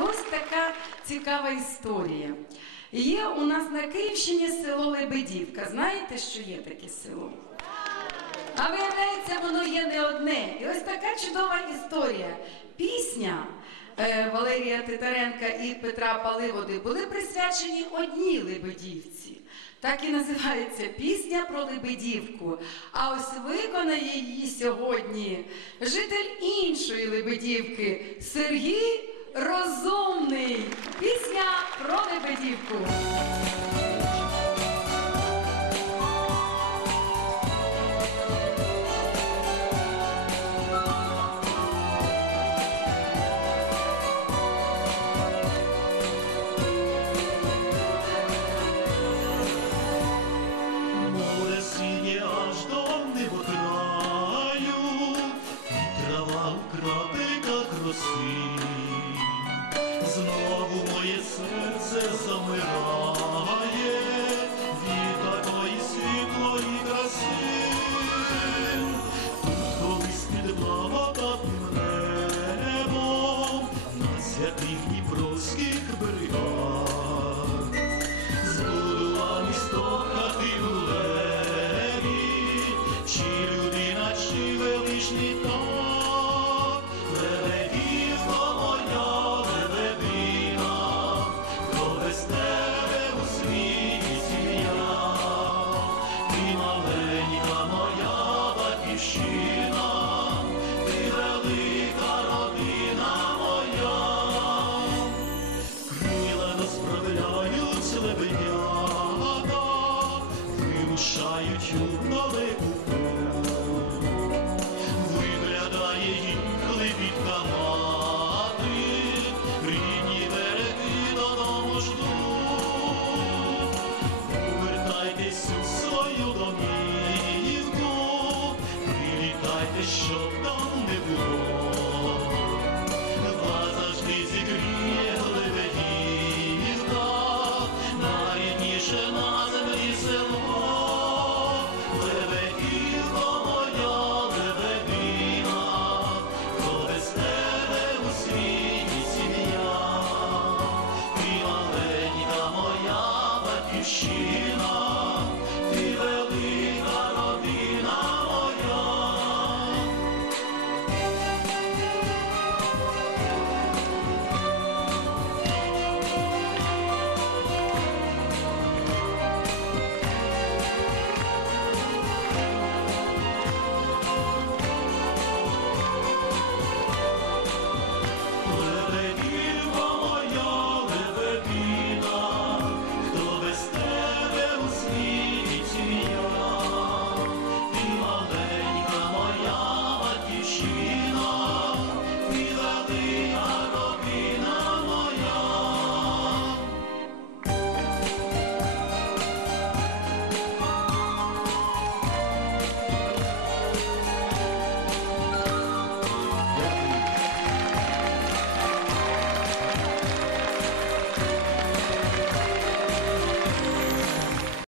Ось така цікава історія. Є у нас на Київщині село Лебедівка. Знаєте, що є таке село? А виявляється, воно є не одне. І ось така чудова історія. Пісня е, Валерія Титаренка і Петра Паливоди були присвячені одній Лебедівці. Так і називається пісня про Лебедівку. А ось виконає її сьогодні житель іншої Лебедівки Сергій Розумний. Пісня про Лебедівку. Моє серце замирає him on.